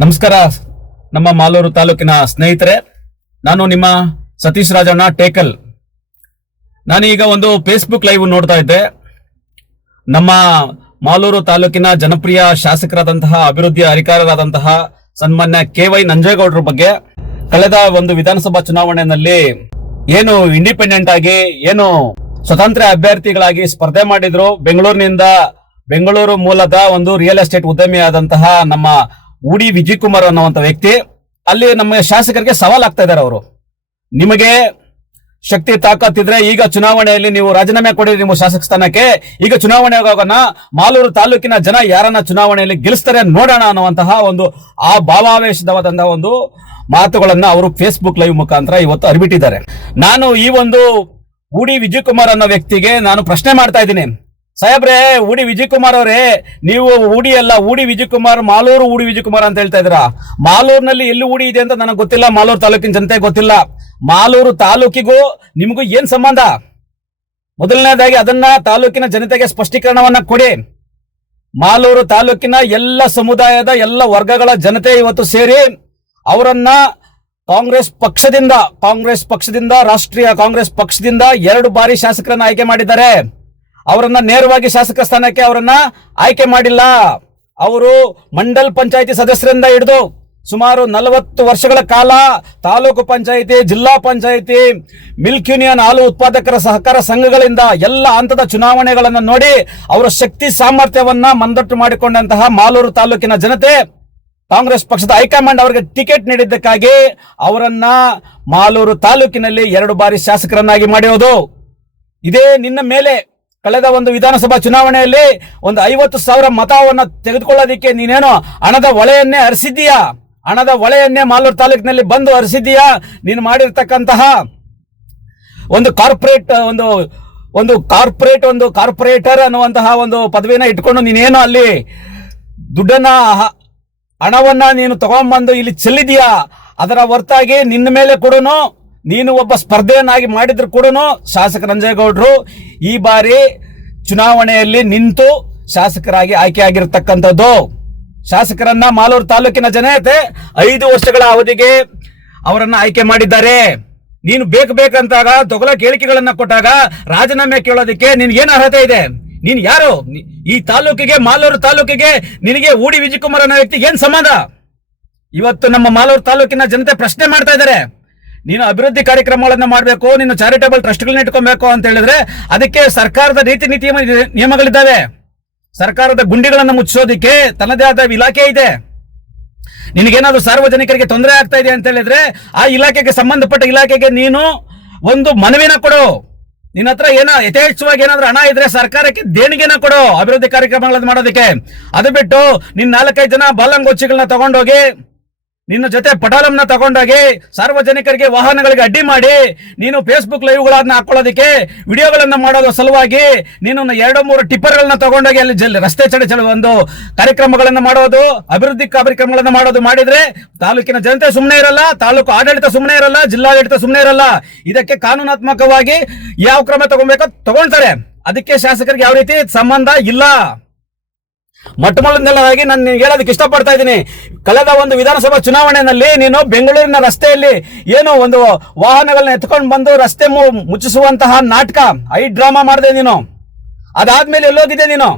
ನಮಸ್ಕಾರ ನಮ್ಮ ಮಾಲೂರು ತಾಲೂಕಿನ ಸ್ನೇಹಿತರೆ ನಾನು ನಿಮ್ಮ ಸತೀಶ್ ರಾಜಣ್ಣ ಟೇಕಲ್ ನಾನೀಗ ಒಂದು ಫೇಸ್ಬುಕ್ ಲೈವ್ ನೋಡ್ತಾ ಇದ್ದೆ ನಮ್ಮ ಮಾಲೂರು ತಾಲೂಕಿನ ಜನಪ್ರಿಯ ಶಾಸಕರಾದಂತಹ ಅಭಿವೃದ್ಧಿ ಅಧಿಕಾರರಾದಂತಹ ಸನ್ಮಾನ್ಯ ಕೆ ವೈ ನಂಜೇಗೌಡರ ಬಗ್ಗೆ ಕಳೆದ ಒಂದು ವಿಧಾನಸಭಾ ಚುನಾವಣೆಯಲ್ಲಿ ಏನು ಇಂಡಿಪೆಂಡೆಂಟ್ ಆಗಿ ಏನು ಸ್ವತಂತ್ರ ಅಭ್ಯರ್ಥಿಗಳಾಗಿ ಸ್ಪರ್ಧೆ ಮಾಡಿದ್ರು ಬೆಂಗಳೂರಿನಿಂದ ಬೆಂಗಳೂರು ಮೂಲದ ಒಂದು ರಿಯಲ್ ಎಸ್ಟೇಟ್ ಉದ್ಯಮಿಯಾದಂತಹ ನಮ್ಮ ಉಡಿ ವಿಜಯ್ ಕುಮಾರ್ ಅನ್ನುವಂಥ ವ್ಯಕ್ತಿ ಅಲ್ಲಿ ನಮ್ಮ ಶಾಸಕರಿಗೆ ಸವಾಲ್ ಆಗ್ತಾ ಇದ್ದಾರೆ ಅವರು ನಿಮಗೆ ಶಕ್ತಿ ತಾಕತ್ತಿದ್ರೆ ಈಗ ಚುನಾವಣೆಯಲ್ಲಿ ನೀವು ರಾಜೀನಾಮೆ ಕೊಡಿ ನಿಮ್ಮ ಶಾಸಕ ಸ್ಥಾನಕ್ಕೆ ಈಗ ಚುನಾವಣೆ ಹೋಗೋಣ ಮಾಲೂರು ತಾಲೂಕಿನ ಜನ ಯಾರನ್ನ ಚುನಾವಣೆಯಲ್ಲಿ ಗೆಲ್ಲಿಸ್ತಾರೆ ನೋಡೋಣ ಅನ್ನುವಂತಹ ಒಂದು ಆ ಭಾವಾವೇಶದವಾದಂತಹ ಒಂದು ಮಾತುಗಳನ್ನ ಅವರು ಫೇಸ್ಬುಕ್ ಲೈವ್ ಮುಖಾಂತರ ಇವತ್ತು ಅರಿಬಿಟ್ಟಿದ್ದಾರೆ ನಾನು ಈ ಒಂದು ಉಡಿ ವಿಜಯ್ ಕುಮಾರ್ ಅನ್ನೋ ವ್ಯಕ್ತಿಗೆ ನಾನು ಪ್ರಶ್ನೆ ಮಾಡ್ತಾ ಇದ್ದೀನಿ ಸಾಹೇಬ್ರೆ ಉಡಿ ವಿಜಯಕುಮಾರ್ ಅವರೇ ನೀವು ಉಡಿ ಅಲ್ಲ ಉಡಿ ವಿಜಯ್ ಕುಮಾರ್ ಮಾಲೂರು ಉಡಿ ವಿಜಯಕುಮಾರ್ ಅಂತ ಹೇಳ್ತಾ ಇದ್ರ ಮಾಲೂರಿನಲ್ಲಿ ಎಲ್ಲಿ ಉಡಿ ಇದೆ ಅಂತ ನನಗೆ ಗೊತ್ತಿಲ್ಲ ಮಾಲೂರು ತಾಲೂಕಿನ ಜನತೆ ಗೊತ್ತಿಲ್ಲ ಮಾಲೂರು ತಾಲೂಕಿಗೂ ನಿಮಗೂ ಏನ್ ಸಂಬಂಧ ಮೊದಲನೇದಾಗಿ ಅದನ್ನ ತಾಲೂಕಿನ ಜನತೆಗೆ ಸ್ಪಷ್ಟೀಕರಣವನ್ನ ಕೊಡಿ ಮಾಲೂರು ತಾಲೂಕಿನ ಎಲ್ಲ ಸಮುದಾಯದ ಎಲ್ಲ ವರ್ಗಗಳ ಜನತೆ ಇವತ್ತು ಸೇರಿ ಅವರನ್ನ ಕಾಂಗ್ರೆಸ್ ಪಕ್ಷದಿಂದ ಕಾಂಗ್ರೆಸ್ ಪಕ್ಷದಿಂದ ರಾಷ್ಟ್ರೀಯ ಕಾಂಗ್ರೆಸ್ ಪಕ್ಷದಿಂದ ಎರಡು ಬಾರಿ ಶಾಸಕರನ್ನ ಆಯ್ಕೆ ಮಾಡಿದ್ದಾರೆ ಅವರನ್ನ ನೇರವಾಗಿ ಶಾಸಕ ಸ್ಥಾನಕ್ಕೆ ಅವರನ್ನ ಆಯ್ಕೆ ಮಾಡಿಲ್ಲ ಅವರು ಮಂಡಲ್ ಪಂಚಾಯಿತಿ ಸದಸ್ಯರಿಂದ ಹಿಡಿದು ಸುಮಾರು ನಲವತ್ತು ವರ್ಷಗಳ ಕಾಲ ತಾಲೂಕು ಪಂಚಾಯಿತಿ ಜಿಲ್ಲಾ ಪಂಚಾಯಿತಿ ಮಿಲ್ಕ್ ಯೂನಿಯನ್ ಹಾಲು ಉತ್ಪಾದಕರ ಸಹಕಾರ ಸಂಘಗಳಿಂದ ಎಲ್ಲ ಹಂತದ ಚುನಾವಣೆಗಳನ್ನು ನೋಡಿ ಅವರ ಶಕ್ತಿ ಸಾಮರ್ಥ್ಯವನ್ನ ಮಂದಟ್ಟು ಮಾಡಿಕೊಂಡಂತಹ ಮಾಲೂರು ತಾಲೂಕಿನ ಜನತೆ ಕಾಂಗ್ರೆಸ್ ಪಕ್ಷದ ಹೈಕಮಾಂಡ್ ಅವರಿಗೆ ಟಿಕೆಟ್ ನೀಡಿದ್ದಕ್ಕಾಗಿ ಅವರನ್ನ ಮಾಲೂರು ತಾಲೂಕಿನಲ್ಲಿ ಎರಡು ಬಾರಿ ಶಾಸಕರನ್ನಾಗಿ ಮಾಡಿರೋದು ಇದೇ ನಿನ್ನ ಮೇಲೆ ಕಳೆದ ಒಂದು ವಿಧಾನಸಭಾ ಚುನಾವಣೆಯಲ್ಲಿ ಒಂದು ಐವತ್ತು ಸಾವಿರ ಮತವನ್ನು ತೆಗೆದುಕೊಳ್ಳೋದಿಕ್ಕೆ ನೀನೇನು ಹಣದ ಒಳೆಯನ್ನೇ ಹರಿಸಿದ್ದೀಯಾ ಹಣದ ಒಳೆಯನ್ನೇ ಮಾಲೂರು ತಾಲೂಕಿನಲ್ಲಿ ಬಂದು ಹರಿಸಿದ್ದೀಯಾ ನೀನು ಮಾಡಿರ್ತಕ್ಕಂತಹ ಒಂದು ಕಾರ್ಪೊರೇಟ್ ಒಂದು ಒಂದು ಕಾರ್ಪೊರೇಟ್ ಒಂದು ಕಾರ್ಪೊರೇಟರ್ ಅನ್ನುವಂತಹ ಒಂದು ಪದವಿನ ಇಟ್ಕೊಂಡು ನೀನೇನು ಅಲ್ಲಿ ದುಡ್ಡನ್ನ ಹಣವನ್ನ ನೀನು ತಗೊಂಡ್ಬಂದು ಇಲ್ಲಿ ಚೆಲ್ಲಿದೀಯಾ ಅದರ ಹೊರತಾಗಿ ನಿನ್ನ ಮೇಲೆ ಕೂಡ ನೀನು ಒಬ್ಬ ಸ್ಪರ್ಧೆಯನ್ನಾಗಿ ಮಾಡಿದ್ರು ಕೂಡ ಶಾಸಕ ರಂಜೇಗೌಡರು ಈ ಬಾರಿ ಚುನಾವಣೆಯಲ್ಲಿ ನಿಂತು ಶಾಸಕರಾಗಿ ಆಗಿರತಕ್ಕಂಥದ್ದು ಶಾಸಕರನ್ನ ಮಾಲೂರು ತಾಲೂಕಿನ ಜನತೆ ಐದು ವರ್ಷಗಳ ಅವಧಿಗೆ ಅವರನ್ನ ಆಯ್ಕೆ ಮಾಡಿದ್ದಾರೆ ನೀನು ಬೇಕು ಬೇಕಂತಾಗ ತೊಗಲ ಕೇಳಿಕೆಗಳನ್ನ ಕೊಟ್ಟಾಗ ರಾಜೀನಾಮೆ ಕೇಳೋದಕ್ಕೆ ಏನು ಅರ್ಹತೆ ಇದೆ ನೀನು ಯಾರು ಈ ತಾಲೂಕಿಗೆ ಮಾಲೂರು ತಾಲೂಕಿಗೆ ನಿನಗೆ ಊಡಿ ವಿಜಯಕುಮಾರ್ ಅನ್ನೋ ವ್ಯಕ್ತಿ ಏನ್ ಸಂಬಂಧ ಇವತ್ತು ನಮ್ಮ ಮಾಲೂರು ತಾಲೂಕಿನ ಜನತೆ ಪ್ರಶ್ನೆ ಮಾಡ್ತಾ ಇದ್ದಾರೆ ನೀನು ಅಭಿವೃದ್ಧಿ ಕಾರ್ಯಕ್ರಮಗಳನ್ನ ಮಾಡಬೇಕು ನೀನು ಚಾರಿಟೇಬಲ್ ಟ್ರಸ್ಟ್ಗಳನ್ನ ಇಟ್ಕೊಬೇಕು ಅಂತ ಹೇಳಿದ್ರೆ ಅದಕ್ಕೆ ಸರ್ಕಾರದ ರೀತಿ ನೀತಿ ನಿಯಮಗಳಿದ್ದಾವೆ ಸರ್ಕಾರದ ಗುಂಡಿಗಳನ್ನು ಮುಚ್ಚಿಸೋದಿಕ್ಕೆ ತನ್ನದೇ ಆದ ಇಲಾಖೆ ಇದೆ ನಿನಗೇನಾದ್ರೂ ಸಾರ್ವಜನಿಕರಿಗೆ ತೊಂದರೆ ಆಗ್ತಾ ಇದೆ ಅಂತ ಹೇಳಿದ್ರೆ ಆ ಇಲಾಖೆಗೆ ಸಂಬಂಧಪಟ್ಟ ಇಲಾಖೆಗೆ ನೀನು ಒಂದು ಮನವಿನ ಕೊಡು ನಿನ್ನ ಹತ್ರ ಏನೋ ಯಥೇಚ್ಛವಾಗಿ ಏನಾದ್ರೂ ಹಣ ಇದ್ರೆ ಸರ್ಕಾರಕ್ಕೆ ದೇಣಿಗೆನ ಕೊಡು ಅಭಿವೃದ್ಧಿ ಕಾರ್ಯಕ್ರಮಗಳನ್ನ ಮಾಡೋದಕ್ಕೆ ಅದು ಬಿಟ್ಟು ನಿನ್ನ ನಾಲ್ಕೈದು ಜನ ಬಲ್ಲಂಗೋಚಿಗಳನ್ನ ತಗೊಂಡೋಗಿ ನಿನ್ನ ಜೊತೆ ಪಟಾಲಂನ ತಗೊಂಡಾಗಿ ಸಾರ್ವಜನಿಕರಿಗೆ ವಾಹನಗಳಿಗೆ ಅಡ್ಡಿ ಮಾಡಿ ನೀನು ಫೇಸ್ಬುಕ್ ಲೈವ್ಗಳನ್ನ ಹಾಕೊಳ್ಳೋದಕ್ಕೆ ವಿಡಿಯೋಗಳನ್ನ ಮಾಡೋದ್ರ ಸಲುವಾಗಿ ನೀನು ಎರಡು ಮೂರು ಟಿಪ್ಪರ್ಗಳನ್ನ ತಗೊಂಡಾಗಿ ಅಲ್ಲಿ ಜಲ್ ರಸ್ತೆ ಚಳಿ ಒಂದು ಕಾರ್ಯಕ್ರಮಗಳನ್ನ ಮಾಡೋದು ಅಭಿವೃದ್ಧಿ ಕಾರ್ಯಕ್ರಮಗಳನ್ನು ಮಾಡೋದು ಮಾಡಿದ್ರೆ ತಾಲೂಕಿನ ಜನತೆ ಸುಮ್ಮನೆ ಇರಲ್ಲ ತಾಲೂಕು ಆಡಳಿತ ಸುಮ್ಮನೆ ಇರಲ್ಲ ಜಿಲ್ಲಾಡಳಿತ ಸುಮ್ಮನೆ ಇರಲ್ಲ ಇದಕ್ಕೆ ಕಾನೂನಾತ್ಮಕವಾಗಿ ಯಾವ ಕ್ರಮ ತಗೊಬೇಕೋ ತಗೊಳ್ತಾರೆ ಅದಕ್ಕೆ ಶಾಸಕರಿಗೆ ಯಾವ ರೀತಿ ಸಂಬಂಧ ಇಲ್ಲ ಮೊಟ್ಟ ಹಾಗೆ ನಾನು ನಿನ್ಗೆ ಹೇಳೋದಕ್ಕೆ ಇಷ್ಟಪಡ್ತಾ ಇದ್ದೀನಿ ಕಳೆದ ಒಂದು ವಿಧಾನಸಭಾ ಚುನಾವಣೆಯಲ್ಲಿ ನೀನು ಬೆಂಗಳೂರಿನ ರಸ್ತೆಯಲ್ಲಿ ಏನು ಒಂದು ವಾಹನಗಳನ್ನ ಎತ್ಕೊಂಡು ಬಂದು ರಸ್ತೆ ಮುಚ್ಚಿಸುವಂತಹ ನಾಟಕ ಐ ಡ್ರಾಮಾ ಮಾಡಿದೆ ನೀನು ಅದಾದ್ಮೇಲೆ ಎಲ್ಲೋಗಿದೆ ನೀನು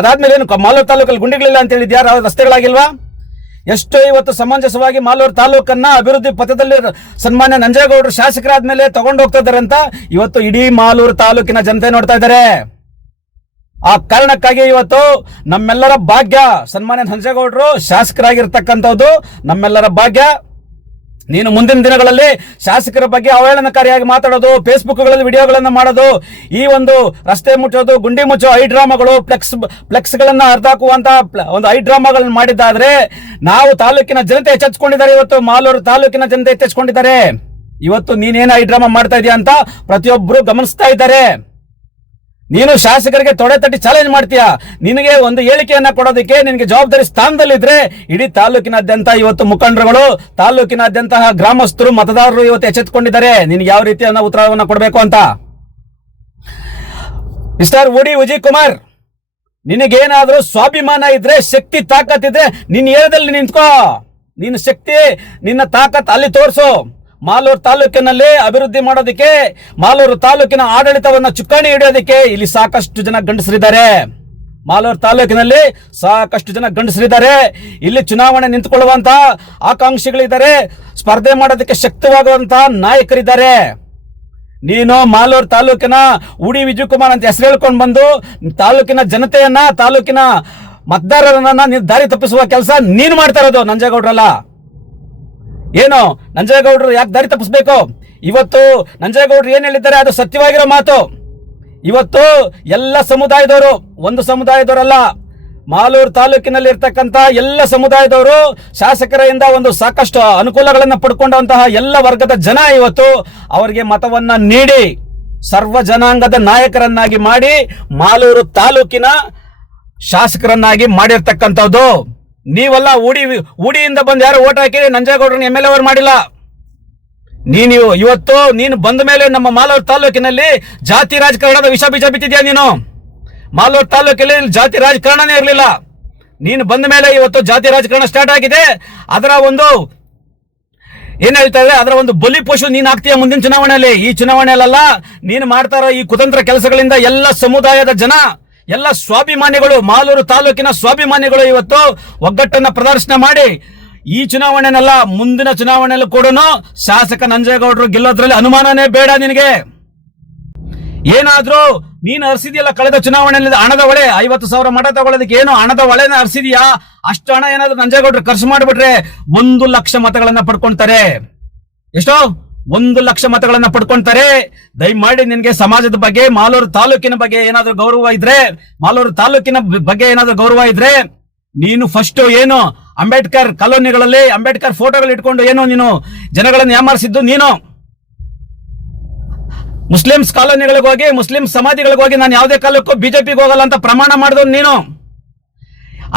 ಅದಾದ್ಮೇಲೆ ಏನು ಮಾಲೂರು ತಾಲೂಕಲ್ಲಿ ಗುಂಡಿಗಳಿಲ್ಲ ಅಂತ ಹೇಳಿದ್ಯಾರ ರಸ್ತೆಗಳಾಗಿಲ್ವಾ ಎಷ್ಟು ಇವತ್ತು ಸಮಂಜಸವಾಗಿ ಮಾಲೂರು ತಾಲೂಕನ್ನ ಅಭಿವೃದ್ಧಿ ಪಥದಲ್ಲಿ ಸನ್ಮಾನ್ಯ ನಂಜೇಗೌಡರು ಶಾಸಕರಾದ್ಮೇಲೆ ತಗೊಂಡು ಹೋಗ್ತಾ ಇದ್ದಾರೆ ಅಂತ ಇವತ್ತು ಇಡೀ ಮಾಲೂರು ತಾಲೂಕಿನ ಜನತೆ ನೋಡ್ತಾ ಇದ್ದಾರೆ ಆ ಕಾರಣಕ್ಕಾಗಿ ಇವತ್ತು ನಮ್ಮೆಲ್ಲರ ಭಾಗ್ಯ ಸನ್ಮಾನ್ಯ ಹಂಸೇಗೌಡರು ಶಾಸಕರಾಗಿರ್ತಕ್ಕಂಥದ್ದು ನಮ್ಮೆಲ್ಲರ ಭಾಗ್ಯ ನೀನು ಮುಂದಿನ ದಿನಗಳಲ್ಲಿ ಶಾಸಕರ ಬಗ್ಗೆ ಅವಹೇಳನಕಾರಿಯಾಗಿ ಮಾತಾಡೋದು ಫೇಸ್ಬುಕ್ಗಳಲ್ಲಿ ವಿಡಿಯೋಗಳನ್ನು ಮಾಡೋದು ಈ ಒಂದು ರಸ್ತೆ ಮುಚ್ಚೋದು ಗುಂಡಿ ಮುಚ್ಚೋ ಐ ಡ್ರಾಮಾಗಳು ಫ್ಲೆಕ್ಸ್ ಫ್ಲೆಕ್ಸ್ಗಳನ್ನು ಹಾಕುವಂತಹ ಒಂದು ಐ ಡ್ರಾಮಾಗಳನ್ನು ಮಾಡಿದ್ದಾದ್ರೆ ನಾವು ತಾಲೂಕಿನ ಜನತೆ ಎಚ್ಚೆಚ್ಕೊಂಡಿದ್ದಾರೆ ಇವತ್ತು ಮಾಲೂರು ತಾಲೂಕಿನ ಜನತೆ ಎಚ್ಚೆಚ್ಕೊಂಡಿದ್ದಾರೆ ಇವತ್ತು ನೀನೇನು ಐ ಡ್ರಾಮಾ ಮಾಡ್ತಾ ಇದೀಯ ಅಂತ ಪ್ರತಿಯೊಬ್ಬರು ಗಮನಿಸ್ತಾ ಇದ್ದಾರೆ ನೀನು ಶಾಸಕರಿಗೆ ತೊಡೆ ತಟ್ಟಿ ಚಾಲೆಂಜ್ ಮಾಡ್ತೀಯಾ ನಿನಗೆ ಒಂದು ಹೇಳಿಕೆಯನ್ನ ಕೊಡೋದಕ್ಕೆ ನಿನಗೆ ಜವಾಬ್ದಾರಿ ಸ್ಥಾನದಲ್ಲಿದ್ರೆ ಇಡೀ ತಾಲೂಕಿನಾದ್ಯಂತ ಇವತ್ತು ಮುಖಂಡರುಗಳು ತಾಲೂಕಿನಾದ್ಯಂತ ಗ್ರಾಮಸ್ಥರು ಮತದಾರರು ಇವತ್ತು ಎಚ್ಚೆತ್ಕೊಂಡಿದ್ದಾರೆ ನಿನಗೆ ಯಾವ ರೀತಿಯ ಉತ್ತರವನ್ನು ಕೊಡಬೇಕು ಅಂತ ಮಿಸ್ಟರ್ ಓಡಿ ವಿಜಯ್ ಕುಮಾರ್ ನಿನಗೇನಾದ್ರೂ ಸ್ವಾಭಿಮಾನ ಇದ್ರೆ ಶಕ್ತಿ ತಾಕತ್ ಇದ್ರೆ ನಿನ್ನ ಏರದಲ್ಲಿ ನಿಂತ್ಕೋ ನಿನ್ನ ಶಕ್ತಿ ನಿನ್ನ ತಾಕತ್ ಅಲ್ಲಿ ತೋರಿಸು ಮಾಲೂರು ತಾಲೂಕಿನಲ್ಲಿ ಅಭಿವೃದ್ಧಿ ಮಾಡೋದಕ್ಕೆ ಮಾಲೂರು ತಾಲೂಕಿನ ಆಡಳಿತವನ್ನ ಚುಕ್ಕಾಣಿ ಹಿಡಿಯೋದಕ್ಕೆ ಇಲ್ಲಿ ಸಾಕಷ್ಟು ಜನ ಗಂಡಸರಿದ್ದಾರೆ ಮಾಲೂರು ತಾಲೂಕಿನಲ್ಲಿ ಸಾಕಷ್ಟು ಜನ ಗಂಡಸರಿದ್ದಾರೆ ಇಲ್ಲಿ ಚುನಾವಣೆ ನಿಂತುಕೊಳ್ಳುವಂತಹ ಆಕಾಂಕ್ಷಿಗಳಿದ್ದಾರೆ ಸ್ಪರ್ಧೆ ಮಾಡೋದಕ್ಕೆ ಶಕ್ತವಾಗುವಂತಹ ನಾಯಕರಿದ್ದಾರೆ ನೀನು ಮಾಲೂರು ತಾಲೂಕಿನ ಉಡಿ ವಿಜಯಕುಮಾರ್ ಅಂತ ಹೆಸರು ಹೇಳ್ಕೊಂಡು ಬಂದು ತಾಲೂಕಿನ ಜನತೆಯನ್ನ ತಾಲೂಕಿನ ಮತದಾರರನ್ನ ದಾರಿ ತಪ್ಪಿಸುವ ಕೆಲಸ ನೀನು ಮಾಡ್ತಾ ಇರೋದು ನಂಜೇಗೌಡ್ರಲ್ಲ ಏನು ನಂಜೇಗೌಡರು ಯಾಕೆ ದಾರಿ ತಪ್ಪಿಸ್ಬೇಕು ಇವತ್ತು ನಂಜೇಗೌಡರು ಏನು ಹೇಳಿದ್ದಾರೆ ಅದು ಸತ್ಯವಾಗಿರೋ ಮಾತು ಇವತ್ತು ಎಲ್ಲ ಸಮುದಾಯದವರು ಒಂದು ಸಮುದಾಯದವರಲ್ಲ ಮಾಲೂರು ತಾಲೂಕಿನಲ್ಲಿ ಇರ್ತಕ್ಕಂತಹ ಎಲ್ಲ ಸಮುದಾಯದವರು ಶಾಸಕರಿಂದ ಒಂದು ಸಾಕಷ್ಟು ಅನುಕೂಲಗಳನ್ನು ಪಡ್ಕೊಂಡಂತಹ ಎಲ್ಲ ವರ್ಗದ ಜನ ಇವತ್ತು ಅವರಿಗೆ ಮತವನ್ನ ನೀಡಿ ಸರ್ವ ಜನಾಂಗದ ನಾಯಕರನ್ನಾಗಿ ಮಾಡಿ ಮಾಲೂರು ತಾಲೂಕಿನ ಶಾಸಕರನ್ನಾಗಿ ಮಾಡಿರ್ತಕ್ಕಂಥದ್ದು ನೀವೆಲ್ಲ ಊಡಿ ಉಡಿಯಿಂದ ಬಂದು ಯಾರು ಓಟ್ ಹಾಕಿರಿ ನಂಜೇಗೌಡರನ್ನ ಎಮ್ ಎಲ್ ಎ ಮಾಡಿಲ್ಲ ನೀನು ಇವತ್ತು ನೀನು ಬಂದ ಮೇಲೆ ನಮ್ಮ ಮಾಲೂರು ತಾಲೂಕಿನಲ್ಲಿ ಜಾತಿ ರಾಜಕಾರಣದ ವಿಷ ಬೀಜ ಬಿತ್ತಿದ್ಯಾ ನೀನು ಮಾಲೂರು ತಾಲೂಕಿನಲ್ಲಿ ಜಾತಿ ರಾಜಕಾರಣನೇ ಇರಲಿಲ್ಲ ನೀನು ಬಂದ ಮೇಲೆ ಇವತ್ತು ಜಾತಿ ರಾಜಕಾರಣ ಸ್ಟಾರ್ಟ್ ಆಗಿದೆ ಅದರ ಒಂದು ಏನ್ ಹೇಳ್ತಾ ಇದೆ ಅದರ ಒಂದು ಬಲಿ ಪಶು ನೀನ್ ಆಗ್ತೀಯ ಮುಂದಿನ ಚುನಾವಣೆಯಲ್ಲಿ ಈ ಚುನಾವಣೆಯಲ್ಲ ನೀನು ಮಾಡ್ತಾರ ಈ ಕುತಂತ್ರ ಕೆಲಸಗಳಿಂದ ಎಲ್ಲ ಸಮುದಾಯದ ಜನ ಎಲ್ಲ ಸ್ವಾಭಿಮಾನಿಗಳು ಮಾಲೂರು ತಾಲೂಕಿನ ಸ್ವಾಭಿಮಾನಿಗಳು ಇವತ್ತು ಒಗ್ಗಟ್ಟನ್ನ ಪ್ರದರ್ಶನ ಮಾಡಿ ಈ ಚುನಾವಣೆನೆಲ್ಲ ಮುಂದಿನ ಚುನಾವಣೆಯಲ್ಲೂ ಕೂಡ ಶಾಸಕ ನಂಜೇಗೌಡರು ಗೆಲ್ಲೋದ್ರಲ್ಲಿ ಅನುಮಾನನೇ ಬೇಡ ನಿನಗೆ ಏನಾದ್ರೂ ನೀನು ಹರಿಸಿದ್ಯಲ್ಲ ಕಳೆದ ಚುನಾವಣೆಯಲ್ಲಿ ಹಣದ ಒಳೆ ಐವತ್ತು ಸಾವಿರ ಮಠ ತಗೊಳ್ಳೋದಕ್ಕೆ ಏನು ಹಣದ ಒಳೆನ ಹರಿಸಿದ್ಯಾ ಅಷ್ಟು ಹಣ ಏನಾದ್ರು ನಂಜೇಗೌಡರು ಖರ್ಚು ಮಾಡಿಬಿಟ್ರೆ ಒಂದು ಲಕ್ಷ ಮತಗಳನ್ನ ಪಡ್ಕೊಳ್ತಾರೆ ಎಷ್ಟೋ ಒಂದು ಲಕ್ಷ ಮತಗಳನ್ನ ಪಡ್ಕೊಂತಾರೆ ದಯಮಾಡಿ ನಿನ್ಗೆ ಸಮಾಜದ ಬಗ್ಗೆ ಮಾಲೂರು ತಾಲೂಕಿನ ಬಗ್ಗೆ ಏನಾದ್ರೂ ಗೌರವ ಇದ್ರೆ ಮಾಲೂರು ತಾಲೂಕಿನ ಬಗ್ಗೆ ಏನಾದ್ರೂ ಗೌರವ ಇದ್ರೆ ನೀನು ಫಸ್ಟ್ ಏನು ಅಂಬೇಡ್ಕರ್ ಕಾಲೋನಿಗಳಲ್ಲಿ ಅಂಬೇಡ್ಕರ್ ಫೋಟೋಗಳು ಇಟ್ಕೊಂಡು ಏನು ನೀನು ಜನಗಳನ್ನು ಯಾಮಾರಿಸಿದ್ದು ನೀನು ಮುಸ್ಲಿಮ್ಸ್ ಕಾಲೋನಿಗಳಿಗೆ ಹೋಗಿ ಮುಸ್ಲಿಂ ಸಮಾಧಿಗಳಿಗೋಗಿ ನಾನು ಯಾವುದೇ ಕಾಲಕ್ಕೂ ಬಿಜೆಪಿಗೆ ಹೋಗಲ್ಲ ಅಂತ ಪ್ರಮಾಣ ಮಾಡಿದ್ರು ನೀನು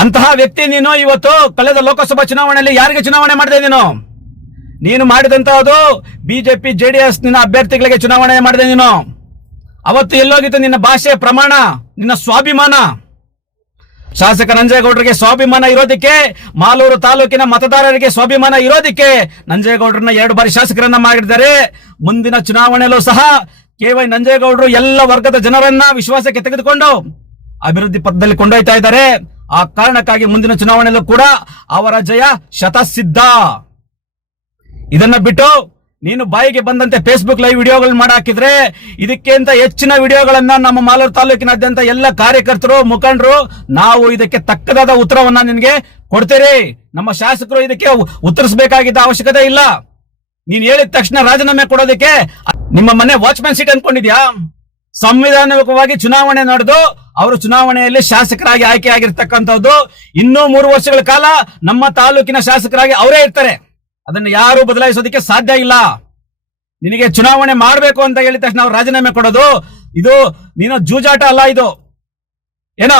ಅಂತಹ ವ್ಯಕ್ತಿ ನೀನು ಇವತ್ತು ಕಳೆದ ಲೋಕಸಭಾ ಚುನಾವಣೆಯಲ್ಲಿ ಯಾರಿಗೆ ಚುನಾವಣೆ ಮಾಡಿದೆ ನೀನು ನೀನು ಮಾಡಿದಂತ ಅದು ಬಿಜೆಪಿ ಜೆಡಿಎಸ್ ನಿನ್ನ ಅಭ್ಯರ್ಥಿಗಳಿಗೆ ಚುನಾವಣೆ ಮಾಡಿದೆ ನೀನು ಅವತ್ತು ಎಲ್ಲೋಗಿತ್ತು ನಿನ್ನ ಭಾಷೆ ಪ್ರಮಾಣ ನಿನ್ನ ಸ್ವಾಭಿಮಾನ ಶಾಸಕ ನಂಜೇಗೌಡರಿಗೆ ಸ್ವಾಭಿಮಾನ ಇರೋದಕ್ಕೆ ಮಾಲೂರು ತಾಲೂಕಿನ ಮತದಾರರಿಗೆ ಸ್ವಾಭಿಮಾನ ಇರೋದಕ್ಕೆ ನಂಜೇಗೌಡರನ್ನ ಎರಡು ಬಾರಿ ಶಾಸಕರನ್ನ ಮಾಡಿದ್ದಾರೆ ಮುಂದಿನ ಚುನಾವಣೆಯಲ್ಲೂ ಸಹ ಕೆ ವೈ ನಂಜೇಗೌಡರು ಎಲ್ಲ ವರ್ಗದ ಜನರನ್ನ ವಿಶ್ವಾಸಕ್ಕೆ ತೆಗೆದುಕೊಂಡು ಅಭಿವೃದ್ಧಿ ಪಥದಲ್ಲಿ ಕೊಂಡೊಯ್ತಾ ಇದ್ದಾರೆ ಆ ಕಾರಣಕ್ಕಾಗಿ ಮುಂದಿನ ಚುನಾವಣೆಯಲ್ಲೂ ಕೂಡ ಅವರ ಜಯ ಶತಸಿದ್ಧ ಇದನ್ನ ಬಿಟ್ಟು ನೀನು ಬಾಯಿಗೆ ಬಂದಂತೆ ಫೇಸ್ಬುಕ್ ಲೈವ್ ವಿಡಿಯೋಗಳು ಹಾಕಿದ್ರೆ ಇದಕ್ಕಿಂತ ಹೆಚ್ಚಿನ ವಿಡಿಯೋಗಳನ್ನ ನಮ್ಮ ಮಾಲೂರು ತಾಲೂಕಿನಾದ್ಯಂತ ಎಲ್ಲ ಕಾರ್ಯಕರ್ತರು ಮುಖಂಡರು ನಾವು ಇದಕ್ಕೆ ತಕ್ಕದಾದ ಉತ್ತರವನ್ನ ನಿನ್ಗೆ ಕೊಡ್ತೀರಿ ನಮ್ಮ ಶಾಸಕರು ಇದಕ್ಕೆ ಉತ್ತರಿಸಬೇಕಾಗಿದ್ದ ಅವಶ್ಯಕತೆ ಇಲ್ಲ ನೀನ್ ಹೇಳಿದ ತಕ್ಷಣ ರಾಜೀನಾಮೆ ಕೊಡೋದಕ್ಕೆ ನಿಮ್ಮ ಮನೆ ವಾಚ್ಮ್ಯಾನ್ ಸೀಟ್ ಅನ್ಕೊಂಡಿದ್ಯಾ ಸಂವಿಧಾನಿಕವಾಗಿ ಚುನಾವಣೆ ನಡೆದು ಅವರು ಚುನಾವಣೆಯಲ್ಲಿ ಶಾಸಕರಾಗಿ ಆಯ್ಕೆ ಆಗಿರ್ತಕ್ಕಂಥದ್ದು ಇನ್ನೂ ಮೂರು ವರ್ಷಗಳ ಕಾಲ ನಮ್ಮ ತಾಲೂಕಿನ ಶಾಸಕರಾಗಿ ಅವರೇ ಇರ್ತಾರೆ ಅದನ್ನು ಯಾರು ಬದಲಾಯಿಸೋದಕ್ಕೆ ಸಾಧ್ಯ ಇಲ್ಲ ನಿನಗೆ ಚುನಾವಣೆ ಮಾಡಬೇಕು ಅಂತ ಹೇಳಿದ ತಕ್ಷಣ ಅವ್ರು ರಾಜೀನಾಮೆ ಕೊಡೋದು ಇದು ನೀನು ಜೂಜಾಟ ಅಲ್ಲ ಇದು ಏನೋ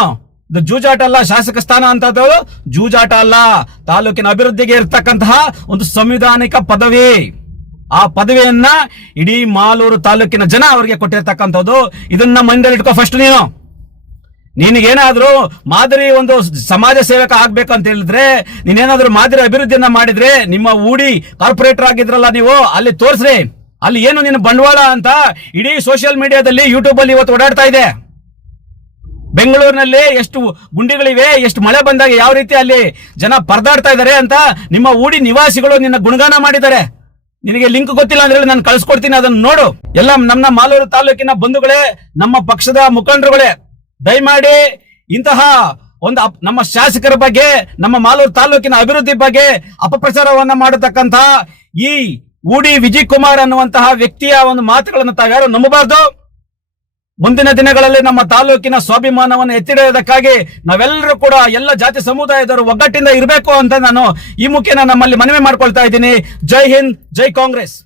ಇದು ಜೂಜಾಟ ಅಲ್ಲ ಶಾಸಕ ಸ್ಥಾನ ಅಂತ ಜೂಜಾಟ ಅಲ್ಲ ತಾಲೂಕಿನ ಅಭಿವೃದ್ಧಿಗೆ ಇರ್ತಕ್ಕಂತಹ ಒಂದು ಸಂವಿಧಾನಿಕ ಪದವಿ ಆ ಪದವಿಯನ್ನ ಇಡೀ ಮಾಲೂರು ತಾಲೂಕಿನ ಜನ ಅವರಿಗೆ ಕೊಟ್ಟಿರ್ತಕ್ಕಂಥದ್ದು ಇದನ್ನ ಮೈಂಡಲ್ಲಿ ಇಟ್ಕೋ ಫಸ್ಟ್ ನೀನು ನಿನಗೇನಾದ್ರೂ ಮಾದರಿ ಒಂದು ಸಮಾಜ ಸೇವಕ ಆಗ್ಬೇಕಂತ ಹೇಳಿದ್ರೆ ನೀನೇನಾದ್ರೂ ಮಾದರಿ ಅಭಿವೃದ್ಧಿಯನ್ನ ಮಾಡಿದ್ರೆ ನಿಮ್ಮ ಊಡಿ ಕಾರ್ಪೊರೇಟರ್ ಆಗಿದ್ರಲ್ಲ ನೀವು ಅಲ್ಲಿ ತೋರಿಸ್ರಿ ಅಲ್ಲಿ ಏನು ನಿನ್ನ ಬಂಡವಾಳ ಅಂತ ಇಡೀ ಸೋಷಿಯಲ್ ಮೀಡಿಯಾದಲ್ಲಿ ಯೂಟ್ಯೂಬ್ ಅಲ್ಲಿ ಇವತ್ತು ಓಡಾಡ್ತಾ ಇದೆ ಬೆಂಗಳೂರಿನಲ್ಲಿ ಎಷ್ಟು ಗುಂಡಿಗಳಿವೆ ಎಷ್ಟು ಮಳೆ ಬಂದಾಗ ಯಾವ ರೀತಿ ಅಲ್ಲಿ ಜನ ಪರದಾಡ್ತಾ ಇದ್ದಾರೆ ಅಂತ ನಿಮ್ಮ ಊಡಿ ನಿವಾಸಿಗಳು ನಿನ್ನ ಗುಣಗಾನ ಮಾಡಿದ್ದಾರೆ ನಿನಗೆ ಲಿಂಕ್ ಗೊತ್ತಿಲ್ಲ ಅಂದ್ರೆ ನಾನು ಕಳ್ಸಿಕೊಡ್ತೀನಿ ಅದನ್ನು ನೋಡು ಎಲ್ಲ ನಮ್ಮ ಮಾಲೂರು ತಾಲೂಕಿನ ಬಂಧುಗಳೇ ನಮ್ಮ ಪಕ್ಷದ ಮುಖಂಡರುಗಳೇ ದಯಮಾಡಿ ಇಂತಹ ಒಂದು ನಮ್ಮ ಶಾಸಕರ ಬಗ್ಗೆ ನಮ್ಮ ಮಾಲೂರು ತಾಲೂಕಿನ ಅಭಿವೃದ್ಧಿ ಬಗ್ಗೆ ಅಪಪ್ರಚಾರವನ್ನ ಮಾಡತಕ್ಕಂತಹ ಈ ಉಡಿ ವಿಜಯ್ ಕುಮಾರ್ ಅನ್ನುವಂತಹ ವ್ಯಕ್ತಿಯ ಒಂದು ಮಾತುಗಳನ್ನು ತಾವ್ಯಾರು ನಂಬಬಾರ್ದು ಮುಂದಿನ ದಿನಗಳಲ್ಲಿ ನಮ್ಮ ತಾಲೂಕಿನ ಸ್ವಾಭಿಮಾನವನ್ನು ಎತ್ತಿಡೋದಕ್ಕಾಗಿ ನಾವೆಲ್ಲರೂ ಕೂಡ ಎಲ್ಲ ಜಾತಿ ಸಮುದಾಯದವರು ಒಗ್ಗಟ್ಟಿಂದ ಇರಬೇಕು ಅಂತ ನಾನು ಈ ಮುಖೇನ ನಮ್ಮಲ್ಲಿ ಮನವಿ ಮಾಡ್ಕೊಳ್ತಾ ಇದ್ದೀನಿ ಜೈ ಹಿಂದ್ ಜೈ ಕಾಂಗ್ರೆಸ್